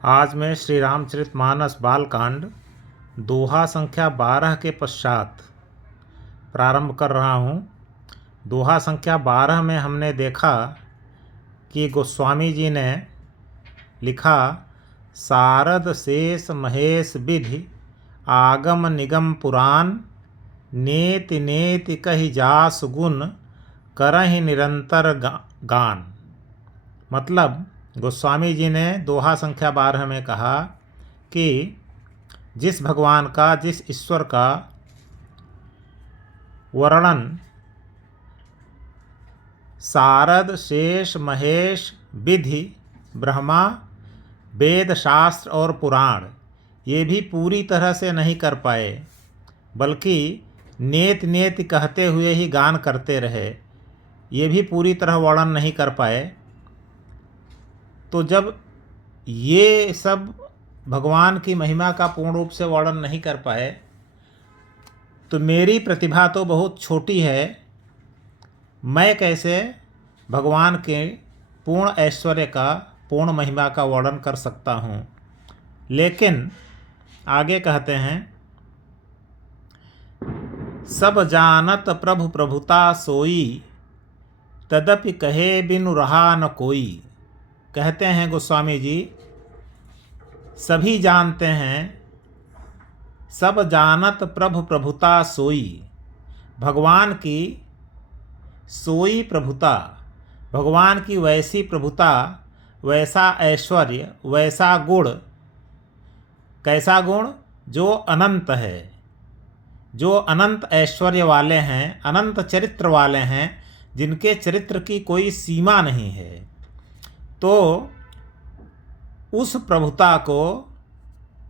आज मैं श्री रामचरितमानस बालकांड दोहा संख्या 12 के पश्चात प्रारंभ कर रहा हूँ। दोहा संख्या 12 में हमने देखा कि गोस्वामी जी ने लिखा, सारद शेष महेश विधि आगम निगम पुराण, नेति नेति कहि जास गुण करहि निरंतर गान। मतलब गोस्वामी जी ने दोहा संख्या 12 में कहा कि जिस भगवान का, जिस ईश्वर का वर्णन सारद शेष महेश विधि ब्रह्मा वेद शास्त्र और पुराण ये भी पूरी तरह से नहीं कर पाए, बल्कि नेत नेत कहते हुए ही गान करते रहे, ये भी पूरी तरह वर्णन नहीं कर पाए। तो जब ये सब भगवान की महिमा का पूर्ण रूप से वर्णन नहीं कर पाए, तो मेरी प्रतिभा तो बहुत छोटी है, मैं कैसे भगवान के पूर्ण ऐश्वर्य का, पूर्ण महिमा का वर्णन कर सकता हूँ। लेकिन आगे कहते हैं, सब जानत प्रभु प्रभुता सोई, तदपि कहे बिनु रहा न कोई। कहते हैं गोस्वामी जी, सभी जानते हैं, सब जानत प्रभु प्रभुता सोई, भगवान की सोई प्रभुता, भगवान की वैसी प्रभुता, वैसा ऐश्वर्य, वैसा गुण। कैसा गुण? जो अनंत है, जो अनंत ऐश्वर्य वाले हैं, अनंत चरित्र वाले हैं, जिनके चरित्र की कोई सीमा नहीं है। तो उस प्रभुता को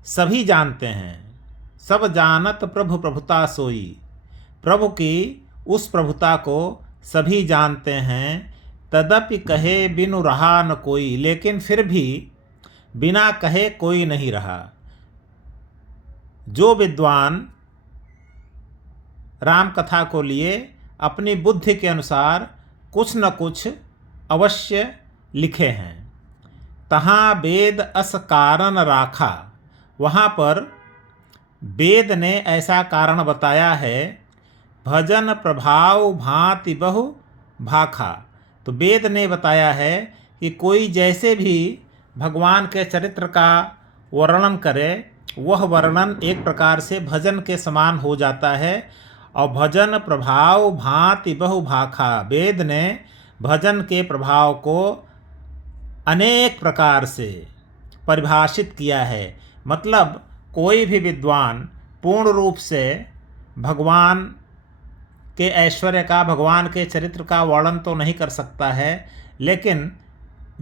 सभी जानते हैं। सब जानत प्रभु प्रभुता सोई, प्रभु की उस प्रभुता को सभी जानते हैं। तदपि कहे बिनु रहा न कोई, लेकिन फिर भी बिना कहे कोई नहीं रहा। जो विद्वान राम कथा को लिए अपनी बुद्धि के अनुसार कुछ न कुछ अवश्य लिखे हैं। तहाँ वेद अस कारण राखा, वहाँ पर वेद ने ऐसा कारण बताया है। भजन प्रभाव भांति बहु भाखा, तो वेद ने बताया है कि कोई जैसे भी भगवान के चरित्र का वर्णन करे, वह वर्णन एक प्रकार से भजन के समान हो जाता है। और भजन प्रभाव भांति बहु भाखा, वेद ने भजन के प्रभाव को अनेक प्रकार से परिभाषित किया है। मतलब कोई भी विद्वान पूर्ण रूप से भगवान के ऐश्वर्य का, भगवान के चरित्र का वर्णन तो नहीं कर सकता है, लेकिन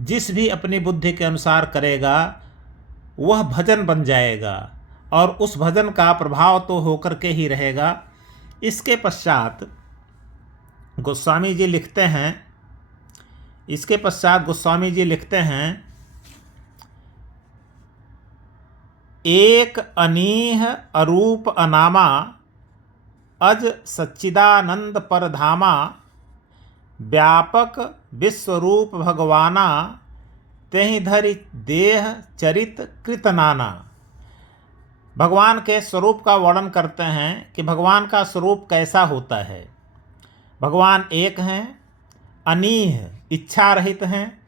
जिस भी अपनी बुद्धि के अनुसार करेगा वह भजन बन जाएगा, और उस भजन का प्रभाव तो होकर के ही रहेगा। इसके पश्चात गोस्वामी जी लिखते हैं, एक अनीह अरूप अनामा, अज सच्चिदानंद परधामा, व्यापक विश्वरूप भगवाना, तेहि धरि देह चरित कृतनाना। भगवान के स्वरूप का वर्णन करते हैं कि भगवान का स्वरूप कैसा होता है। भगवान एक हैं, अनीह इच्छा रहित हैं,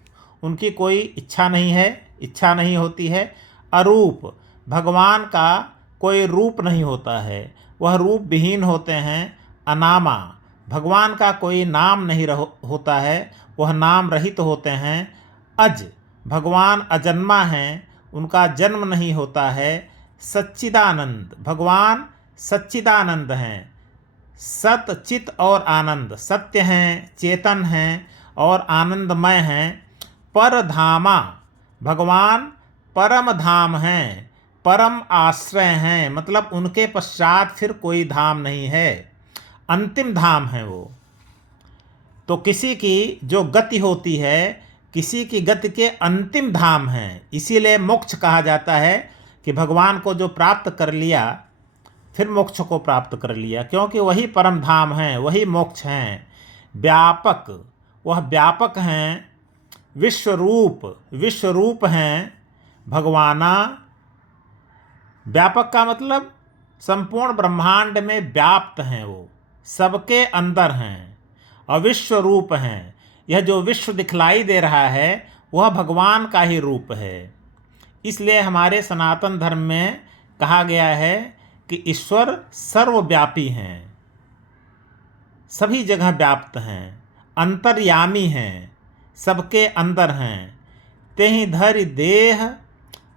उनकी कोई इच्छा नहीं है, इच्छा नहीं होती है। अरूप, भगवान का कोई रूप नहीं होता है, वह रूप विहीन होते हैं। अनामा, भगवान का कोई नाम नहीं होता है, वह नाम रहित होते हैं। अज, भगवान अजन्मा हैं, उनका जन्म नहीं होता है। सच्चिदानंद, भगवान सच्चिदानंद हैं, सत चित और आनंद, सत्य हैं, चेतन हैं और आनंदमय हैं। परधामा, भगवान परम धाम हैं, परम आश्रय हैं, मतलब उनके पश्चात फिर कोई धाम नहीं है, अंतिम धाम है वो। तो किसी की जो गति होती है, किसी की गति के अंतिम धाम हैं, इसीलिए मोक्ष कहा जाता है कि भगवान को जो प्राप्त कर लिया फिर मोक्ष को प्राप्त कर लिया, क्योंकि वही परम धाम हैं, वही मोक्ष हैं। व्यापक, वह व्यापक हैं। विश्वरूप, विश्वरूप हैं, भगवाना, व्यापक का मतलब संपूर्ण ब्रह्मांड में व्याप्त हैं, वो सबके अंदर हैं और विश्व रूप हैं। यह जो विश्व दिखलाई दे रहा है वह भगवान का ही रूप है। इसलिए हमारे सनातन धर्म में कहा गया है कि ईश्वर सर्वव्यापी हैं, सभी जगह व्याप्त हैं, अंतर्यामी हैं, सबके अंदर हैं। तेहि धरि देह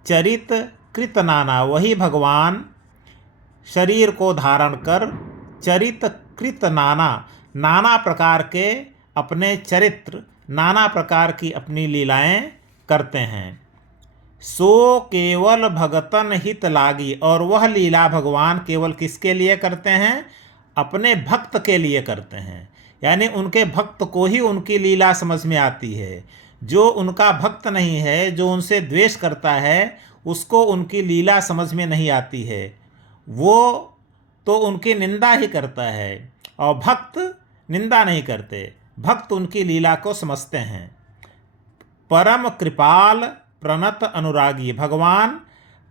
चरित कृत नाना, वही भगवान शरीर को धारण कर चरित कृत नाना, नाना प्रकार के अपने चरित्र, नाना प्रकार की अपनी लीलाएं करते हैं। सो केवल भगतन हित लागी, और वह लीला भगवान केवल किसके लिए करते हैं? अपने भक्त के लिए करते हैं। यानी उनके भक्त को ही उनकी लीला समझ में आती है। जो उनका भक्त नहीं है, जो उनसे द्वेष करता है, उसको उनकी लीला समझ में नहीं आती है, वो तो उनकी निंदा ही करता है। और भक्त निंदा नहीं करते, भक्त उनकी लीला को समझते हैं। परम कृपाल प्रणत अनुरागी, भगवान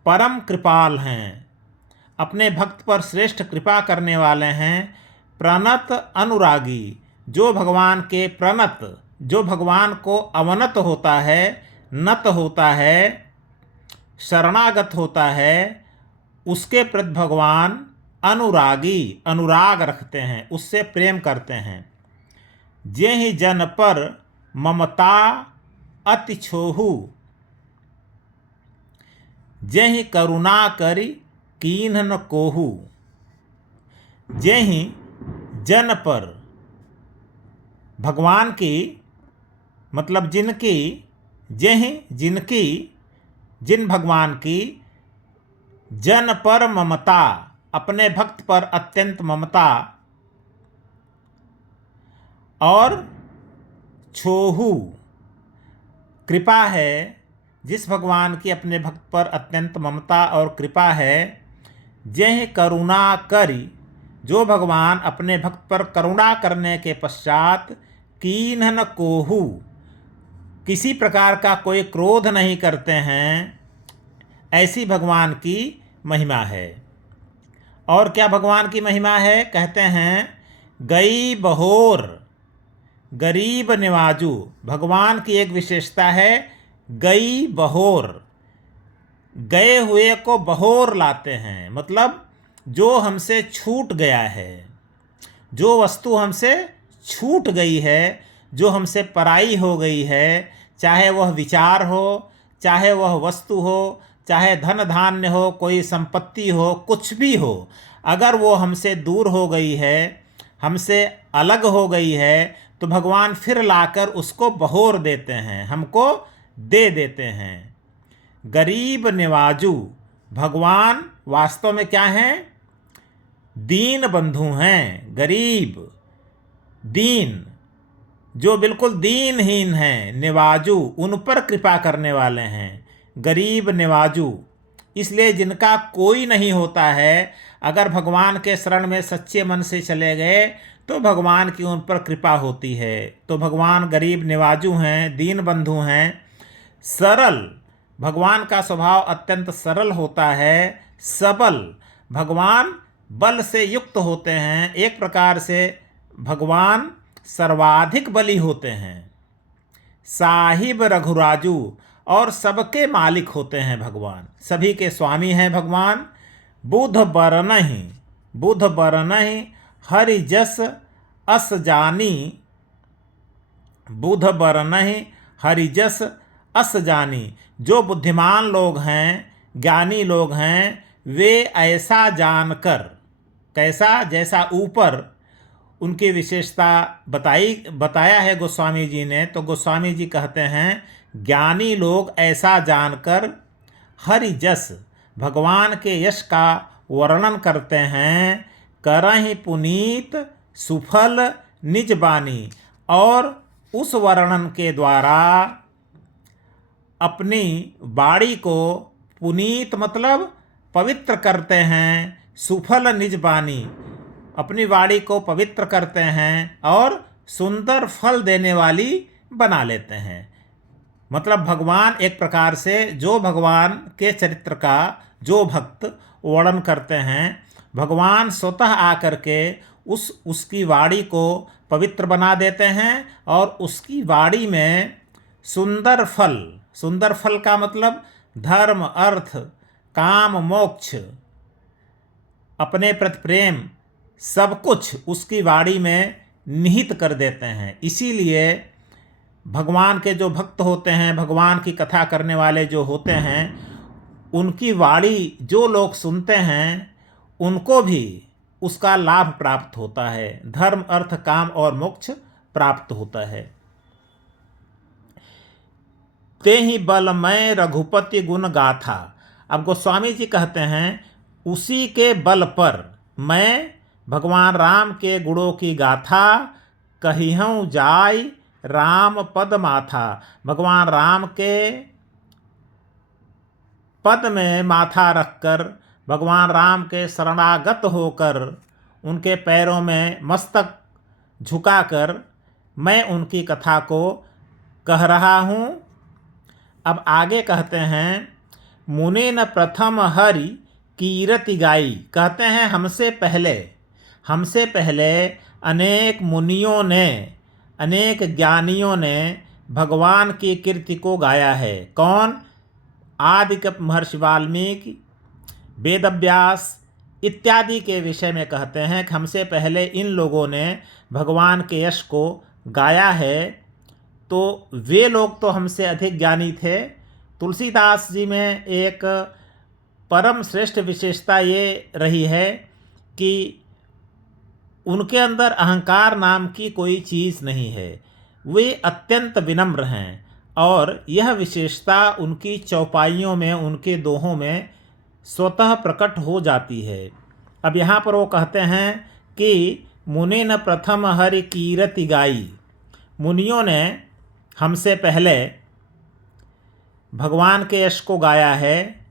परम कृपाल हैं, अपने भक्त पर श्रेष्ठ कृपा करने वाले हैं। प्रणत अनुरागी, जो भगवान के प्रणत, जो भगवान को अवनत होता है, नत होता है, शरणागत होता है, उसके प्रति भगवान अनुरागी, अनुराग रखते हैं, उससे प्रेम करते हैं। जेहि जन पर ममता अति छोहू, जेहि करुणा करी कीन्ह न कोहू। जेहि जन पर, भगवान की मतलब जिनकी, जेहि जिनकी, जिन भगवान की, जन पर ममता, अपने भक्त पर अत्यंत ममता, और छोहू कृपा है, जिस भगवान की अपने भक्त पर अत्यंत ममता और कृपा है। जेहि करुणा करी, जो भगवान अपने भक्त पर करुणा करने के पश्चात कीन्ह न कोहू, किसी प्रकार का कोई क्रोध नहीं करते हैं, ऐसी भगवान की महिमा है। और क्या भगवान की महिमा है? कहते हैं गई बहोर गरीब निवाजू, भगवान की एक विशेषता है गई बहोर, गए हुए को बहोर लाते हैं। मतलब जो हमसे छूट गया है, जो वस्तु हमसे छूट गई है, जो हमसे पराई हो गई है, चाहे वह विचार हो, चाहे वह वस्तु हो, चाहे धन धान्य हो, कोई संपत्ति हो, कुछ भी हो, अगर वो हमसे दूर हो गई है, हमसे अलग हो गई है, तो भगवान फिर लाकर उसको बहोर देते हैं, हमको दे देते हैं। गरीब निवाजू, भगवान वास्तव में क्या हैं? दीन बंधु हैं। गरीब, दीन, जो बिल्कुल दीनहीन हैं, निवाजू, उन पर कृपा करने वाले हैं। गरीब निवाजू, इसलिए जिनका कोई नहीं होता है, अगर भगवान के शरण में सच्चे मन से चले गए तो भगवान की उन पर कृपा होती है। तो भगवान गरीब निवाजू हैं, दीन बंधु हैं। सरल, भगवान का स्वभाव अत्यंत सरल होता है। सबल, भगवान बल से युक्त होते हैं। एक प्रकार से भगवान सर्वाधिक बली होते हैं। साहिब रघुराजू, और सबके मालिक होते हैं भगवान, सभी के स्वामी हैं भगवान। बुध बरनहि, बुध बरनहि हरि जस अस जानी, बुध बरनहि हरि जस अस जानी, जो बुद्धिमान लोग हैं, ज्ञानी लोग हैं, वे ऐसा जानकर, कैसा? जैसा ऊपर उनकी विशेषता बताया है गोस्वामी जी ने। तो गोस्वामी जी कहते हैं ज्ञानी लोग ऐसा जानकर हरि जस, भगवान के यश का वर्णन करते हैं। करहि पुनीत सुफल निज बानी, और उस वर्णन के द्वारा अपनी वाणी को पुनीत मतलब पवित्र करते हैं। सुफल निज बानी, अपनी वाणी को पवित्र करते हैं और सुंदर फल देने वाली बना लेते हैं। मतलब भगवान एक प्रकार से जो भगवान के चरित्र का जो भक्त वर्णन करते हैं, भगवान स्वतः आकर के उसकी वाणी को पवित्र बना देते हैं और उसकी वाणी में सुंदर फल का मतलब धर्म, अर्थ, काम, मोक्ष, अपने प्रति प्रेम, सब कुछ उसकी वाणी में निहित कर देते हैं। इसीलिए भगवान के जो भक्त होते हैं, भगवान की कथा करने वाले जो होते हैं, उनकी वाणी जो लोग सुनते हैं उनको भी उसका लाभ प्राप्त होता है, धर्म, अर्थ, काम और मोक्ष प्राप्त होता है। ते ही बलमय रघुपति गुण गाथा। अब गोस्वामी जी कहते हैं उसी के बल पर मैं भगवान राम के गुणों की गाथा कहिहूँ जाय राम पद माथा। भगवान राम के पद में माथा रखकर, भगवान राम के शरणागत होकर, उनके पैरों में मस्तक झुकाकर मैं उनकी कथा को कह रहा हूँ। अब आगे कहते हैं मुने न प्रथम हरि कीरति गाई। कहते हैं हमसे पहले अनेक मुनियों ने, अनेक ज्ञानियों ने भगवान की कीर्ति को गाया है। कौन? आदि महर्षि वाल्मीकि, वेदव्यास इत्यादि के विषय में कहते हैं कि हमसे पहले इन लोगों ने भगवान के यश को गाया है। तो वे लोग तो हमसे अधिक ज्ञानी थे। तुलसीदास जी में एक परम श्रेष्ठ विशेषता ये रही है कि उनके अंदर अहंकार नाम की कोई चीज़ नहीं है। वे अत्यंत विनम्र हैं और यह विशेषता उनकी चौपाइयों में, उनके दोहों में स्वतः प्रकट हो जाती है। अब यहाँ पर वो कहते हैं कि मुनि न प्रथम हरि कीरति गाई। मुनियों ने हमसे पहले भगवान के यश को गाया है,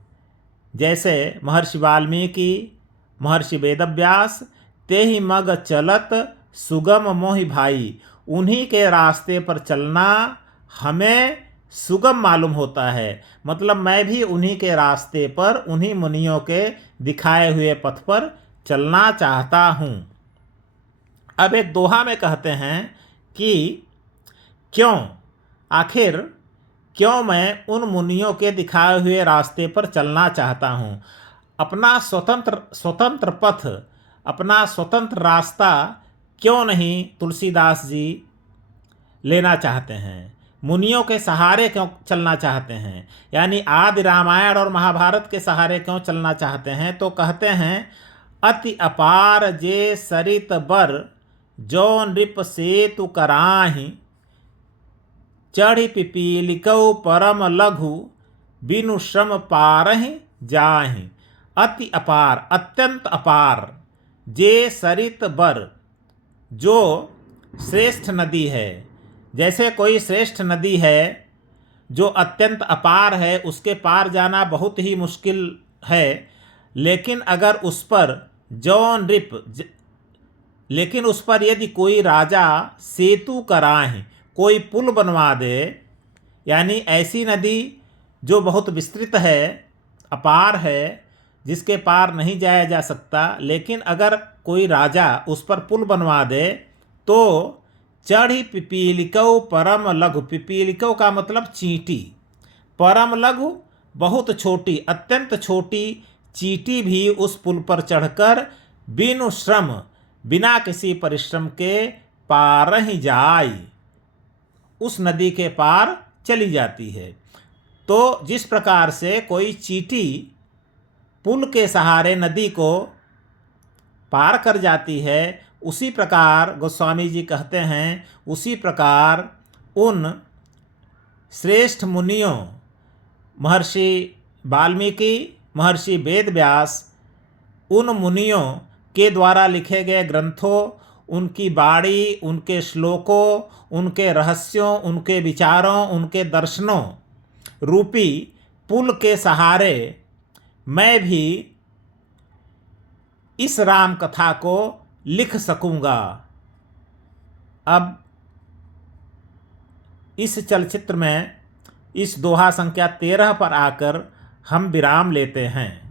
जैसे महर्षि वाल्मीकि, महर्षि वेदव्यास। ते ही मग चलत सुगम मोहि भाई। उन्हीं के रास्ते पर चलना हमें सुगम मालूम होता है। मतलब मैं भी उन्हीं के रास्ते पर, उन्हीं मुनियों के दिखाए हुए पथ पर चलना चाहता हूँ। अब एक दोहा में कहते हैं कि आखिर क्यों मैं उन मुनियों के दिखाए हुए रास्ते पर चलना चाहता हूँ। अपना स्वतंत्र पथ, अपना स्वतंत्र रास्ता क्यों नहीं तुलसीदास जी लेना चाहते हैं, मुनियों के सहारे क्यों चलना चाहते हैं, यानी आदि रामायण और महाभारत के सहारे क्यों चलना चाहते हैं। तो कहते हैं अति अपार जे सरित बर जो नृप सेतु कराहि चढ़ी पिपीलिकौ परम लघु बिनु श्रम पारहि जाहि। अति अपार, अत्यंत अपार, जे सरित बर, जो श्रेष्ठ नदी है। जैसे कोई श्रेष्ठ नदी है जो अत्यंत अपार है, उसके पार जाना बहुत ही मुश्किल है, लेकिन अगर उस पर लेकिन उस पर यदि कोई राजा सेतु कराए, कोई पुल बनवा दे, यानी ऐसी नदी जो बहुत विस्तृत है, अपार है, जिसके पार नहीं जाया जा सकता, लेकिन अगर कोई राजा उस पर पुल बनवा दे तो चढ़ी पिपीलिकौ परम लघु। पिपीलिकौ का मतलब चींटी, परम लघु बहुत छोटी, अत्यंत छोटी चींटी भी उस पुल पर चढ़कर बिनु श्रम, बिना किसी परिश्रम के पार ही जाए, उस नदी के पार चली जाती है। तो जिस प्रकार से कोई चींटी पुल के सहारे नदी को पार कर जाती है, उसी प्रकार गोस्वामी जी कहते हैं, उसी प्रकार उन श्रेष्ठ मुनियों, महर्षि वाल्मीकि, महर्षि वेदव्यास, उन मुनियों के द्वारा लिखे गए ग्रंथों, उनकी वाणी, उनके श्लोकों, उनके रहस्यों, उनके विचारों, उनके दर्शनों रूपी पुल के सहारे मैं भी इस राम कथा को लिख सकूंगा। अब इस चलचित्र में इस दोहा संख्या 13 पर आकर हम विराम लेते हैं।